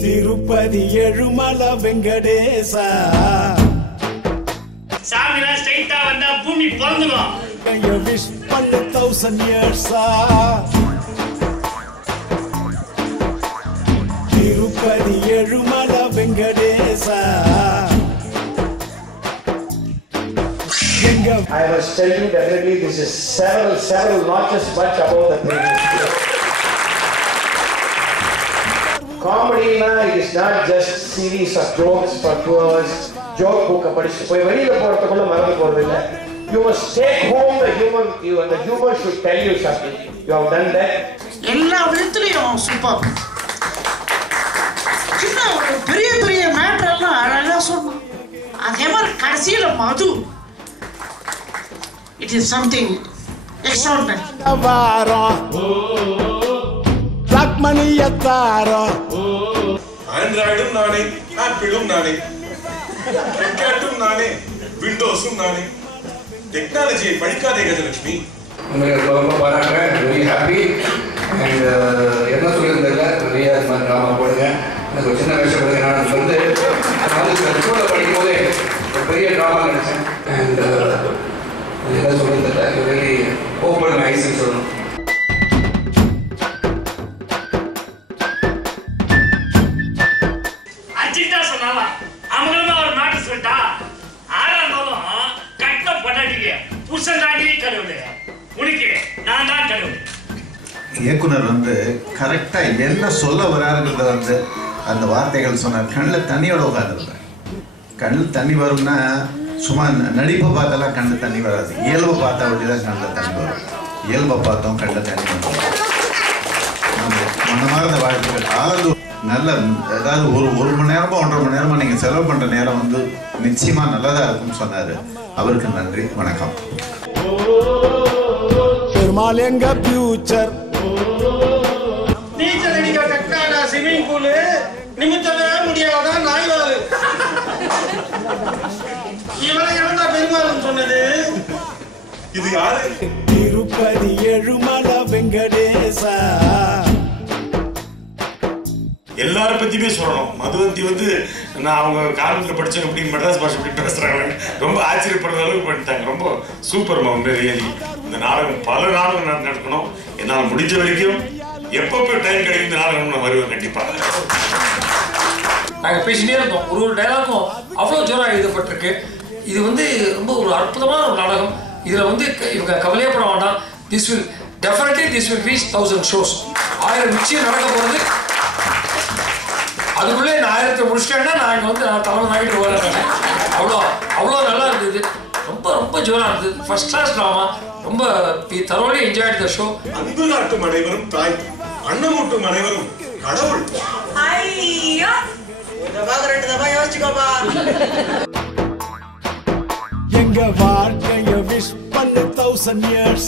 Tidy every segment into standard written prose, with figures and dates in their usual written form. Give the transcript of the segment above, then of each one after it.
திருப்பதி எழுமல வெங்கடேசா சாமினா ஸ்ட்ரைட்டா வந்தா பூமி பொறந்துடும். You wish 1,000 years Tirupati எழுமல Venkatesha. I must tell you definitely this is several not just much about the previous. Comedy na it is not just series of jokes for 2 hours. Joke book படிச்சு போய் வெளியில போறதுக்குள்ள மறந்து போறதில்லை. You must take home the humor with you and the humor should tell you something. You have done that. எல்லா விதத்துலயும் super. சின்ன ஒரு பெரிய பெரிய மேட்டர் எல்லாம் அழகா சொன்னோம். அதே மாதிரி கடைசியில மது. It is something extraordinary. ஆண்ட்ராய்டும் நானே, ஆப்பிளும் நானே, ஃபிளிப்கார்ட்டும் நானே, விண்டோஸும் நானே. டெக்னாலஜியை படிக்காதே கஜலட்சுமி. உங்களுக்கு ரொம்ப பாராட்டுறேன். வெரி ஹாப்பி அண்ட் என்ன சொல்லியிருந்ததில்ல நிறைய ட்ராமா போடுங்க. எனக்கு ஒரு சின்ன விஷயம் கொடுங்க. நான் வந்து ஸ்கூலில் படிக்கும் போதே ஒரு பெரிய ட்ராமா நினச்சேன் அண்ட் என்ன சொல்லியிருந்ததில்ல வெரி ஓப்பன் ஐஸ்ன்னு சொல்லணும். அஜித்தா சொன்னால அவங்களும் ஒரு மாட்டு சொல்லிட்டா ஆறாந்தாலும் கட்ட பண்ணாதீங்க. புருஷன் தாண்டி கடவுளே, உனக்கு நான் தான் கடவுள். இயக்குனர் வந்து கரெக்டாக என்ன சொல்ல வராருங்கிறத வந்து அந்த வார்த்தைகள் சொன்னார். கண்ணில் தண்ணியோட உட்காந்துருந்தேன். கண்ணில் தண்ணி வரும்னா சும்மா நடிப்பை பார்த்தாலாம் கண்ணில் தண்ணி வராது. இயல்பை பார்த்தா அப்படி தான் கண்ணில் தண்ணி வரும். இயல்பை பார்த்தோம் கண்ணில் தண்ணி வரும். அந்த மாதிரி அந்த வாழ்க்கைகள் ஆறு நல்ல ஏதாவது ஒரு மணி நேரமோ 1.5 மணி நேரமோ நீங்கள் செலவு பண்ணுற நேரம் வந்து நிச்சயமாக நல்லதாக இருக்கும்னு சொன்னார். அவருக்கு நன்றி, வணக்கம். பெருமாள் எங்க ஃபியூச்சர் நீச்சல் அடிக்க கட்டான ஸ்விமிங் பூல் நிமித்தவே முடியாத நாய்வால். இவனை எவன்டா பெருமாள்னு சொன்னது? இது யாரு? திருப்பதி எழுமல வெங்கடேசா. எல்லார பத்தியுமே சொல்லணும். மதுவந்தி வந்து நான் அவங்க காலேஜில் படித்தவங்க இப்படி மெட்ராஸ் பாஷை இப்படி பேசுகிறாங்க ரொம்ப ஆச்சரியப்படுற அளவுக்கு பண்ணிட்டாங்க. ரொம்ப சூப்பர் ரியலி. இந்த நாடகம் பல நாடகம் நடக்கணும். என்னால் முடிஞ்ச வரைக்கும் எப்பப்போ டைம் கிடைக்கும் இந்த நாடகம் நான் வருவேன் கண்டிப்பாக. நாங்கள் பேசினே இருந்தோம். ஒரு டைலாகும் அவ்வளோ ஜோராக எழுதப்பட்டிருக்கு. இது வந்து ரொம்ப ஒரு அற்புதமான ஒரு நாடகம். இதில் வந்து இவங்க கவலையப்பட வேண்டாம். This will reach 1000 shows. 1000 நிச்சயம் நடக்க போகிறது. அதுக்குள்ளே நான் 1000 முடிச்சிட்டேன்னா நான் இங்கே வந்து நான் தலைமை நாகிட்டு வரேன். அவ்வளோ நல்லா இருந்தது. ரொம்ப ஜோராக இருந்தது. First class drama. ரொம்ப thoroughly enjoyed the show. அன்பு நாட்டும் அனைவரும் தாய், அன்னமூட்டும் அனைவரும் கடவுள். ஐயா ரெண்டு தப்பா யோசிச்சுக்கோப்பா. எங்க வாழ்க்கைய விஷ் 1,000 years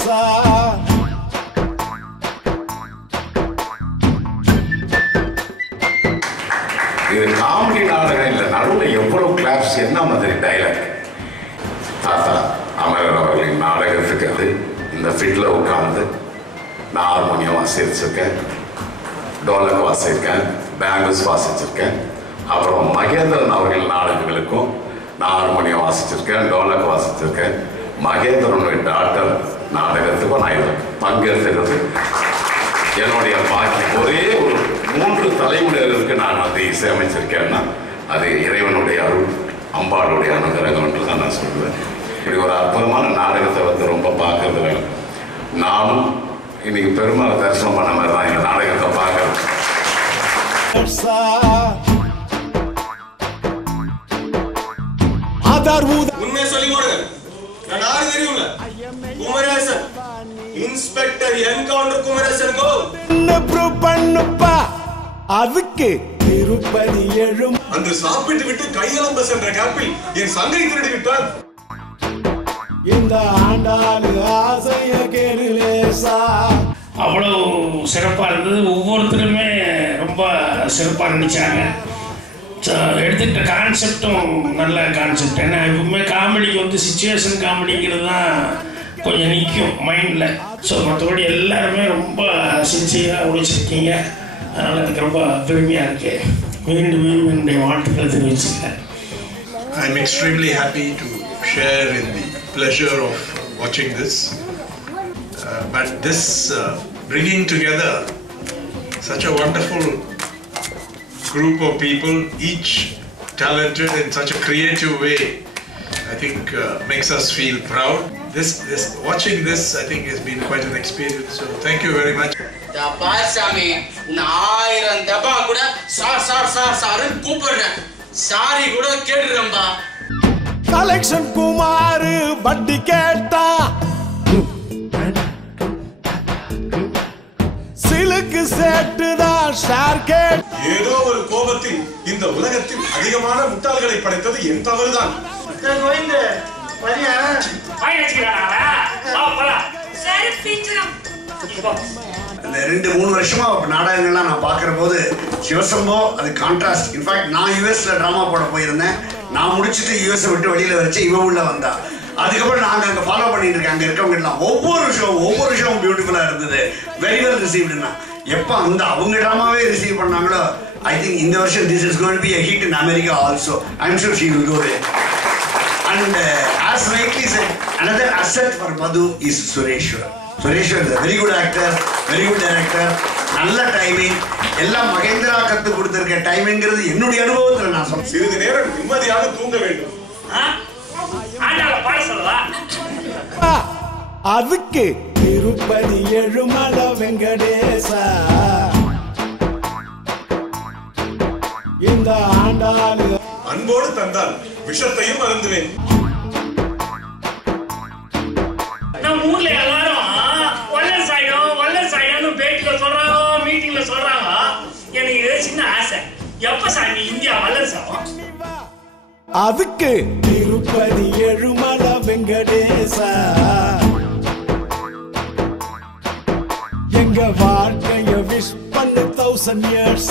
இது காமெடி நாடகம் இல்லை. நடுவில் எவ்வளவு கிளாப்ஸ், என்ன மாதிரி டைலாக். தாத்தா அமரர் அவர்களின் நாடகத்துக்கு அது இந்த ஃபிட்டில் உட்காந்து நான் ஹார்மோனியம் வாசிச்சிருக்கேன், டோலக் வாசிச்சிருக்கேன், பேங்கிள்ஸ் வாசிச்சிருக்கேன். அப்புறம் மகேந்திரன் அவர்கள் நாடகங்களுக்கும் நான் ஹார்மோனியம் வாசிச்சிருக்கேன், டோலக் வாசிச்சிருக்கேன். மகேந்திரனுடைய டாக்டர் நாடகத்துக்கும் நான் இதில் பங்கேற்கிறது என்னுடைய பாக்கி. ஒரே ஒரு 3 தலைமுறைகளுக்கு நான் அதை இசையமைச்சிருக்கேன்னா அது இறைவனுடைய அருள், அம்பாளுடைய அனுகிரகம் என்று தான் நான் சொல்லுவேன். இப்படி ஒரு அற்புதமான நாடகத்தை வந்து ரொம்ப பார்க்கறது வேணும். நானும் இன்னைக்கு பெருமாளை தரிசனம் பண்ண மாதிரி தான் இந்த நாடகத்தை பார்க்கறது. உண்மையை சொல்லி கொடுங்க. நான் யாரு தெரியும்ல? Kumaresan, inspector encounter Kumaresan. பண்ணுப்பா அதுக்கு திருப்பதி எழும். அந்த சாப்பிட்டு விட்டு கையெல்லாம் சென்ற கேப்பில் என் சங்கை திருடி விட்டான். இந்த ஆண்டாளு ஆசைய கேளுலேசா. அவ்வளோ சிறப்பாக இருந்தது. ஒவ்வொருத்தருமே ரொம்ப சிறப்பாக நடித்தாங்க. எடுத்துக்கிட்ட கான்செப்டும் நல்ல கான்செப்ட். ஏன்னா எப்பவுமே காமெடிக்கு வந்து சிச்சுவேஷன் காமெடிங்கிறது தான் கொஞ்சம் நிற்கும் மைண்டில். ஸோ மற்றபடி எல்லாருமே ரொம்ப சின்சியராக உழைச்சிருக்கீங்க. அதனால் எனக்கு ரொம்ப பெருமையாக இருக்குது. மீண்டும் என்னுடைய வாழ்த்துக்களை தெரிவிச்சுக்கிறேன். I'm extremely happy to share in the pleasure of watching this. But this bringing together such a wonderful group of people, each talented in such a creative way, I think makes us feel proud. Watching this, I think, has been quite an experience. So thank you very much. பாசாமி நான் 1000 தபா கூட sir கூப்பிடுறேன். Sorry கூட கேட்டுறேன்பா. Collection Kumar வட்டி கேட்டா சிலுக்கு சேட்டுதான் share gate. ஏதோ ஒரு கோபத்தில் இந்த உலகத்தில் அதிகமான முட்டாள்களை படைத்தது என் தவறுதான். இந்த 2-3 வருஷமா நாடகங்கள்லாம் நான் பார்க்குற போது சிவசம்போ அது கான்ட்ராஸ்ட். இன்ஃபேக்ட் நான் யூஎஸ்ல ட்ராமா போட போயிருந்தேன். நான் முடிச்சுட்டு யூஎஸ்ஸை விட்டு வெளியில் வச்சு இவன் உள்ள வந்தா. அதுக்கப்புறம் நாங்கள் அங்கே ஃபாலோ பண்ணிட்டு இருக்கேன். அங்கே இருக்கவங்க எல்லாம் ஒவ்வொரு ஷோவும் பியூட்டிஃபுல்லாக இருந்தது. வெரி வெல் ரிசீவ்டுன்னா எப்போ அவங்க ட்ராமாவே ரிசீவ் பண்ணாங்களோ ஐ திங்க் இந்த வருஷம் this is going to be a hit in America also. I'm sure she will go there. And as rightly said, another asset for Madhu is Sureshwar. Sureshwar is a very good actor, very good director. நல்ல timing. எல்லாம் மகேந்திரா கத்து கொடுத்திருக்க டைமிங்கிறது என்னுடைய அனுபவத்தில் நான் சொல்றேன். சிறிது நேரம் நிம்மதியாக தூங்க வேண்டும். அதுக்கு திருப்பதி எழுமலை வெங்கடேசா இந்த ஆண்டாளு அன்போடு தந்தால் விஷத்தையும் அருந்துவேன். நம்ம ஊர்ல எல்லாரும் வல்லர் சாயிடும் பேட்டில சொல்றாங்க, மீட்டிங்ல சொல்றாங்க. எனக்கு சின்ன ஆசை, எப்ப சாமி இந்தியா வல்லர் சாகும்? அதுக்கு திருப்பதி எழுமலை வெங்கடேசா எங்க வாழ்க்கைய விஷ் பண்ணு 1000 years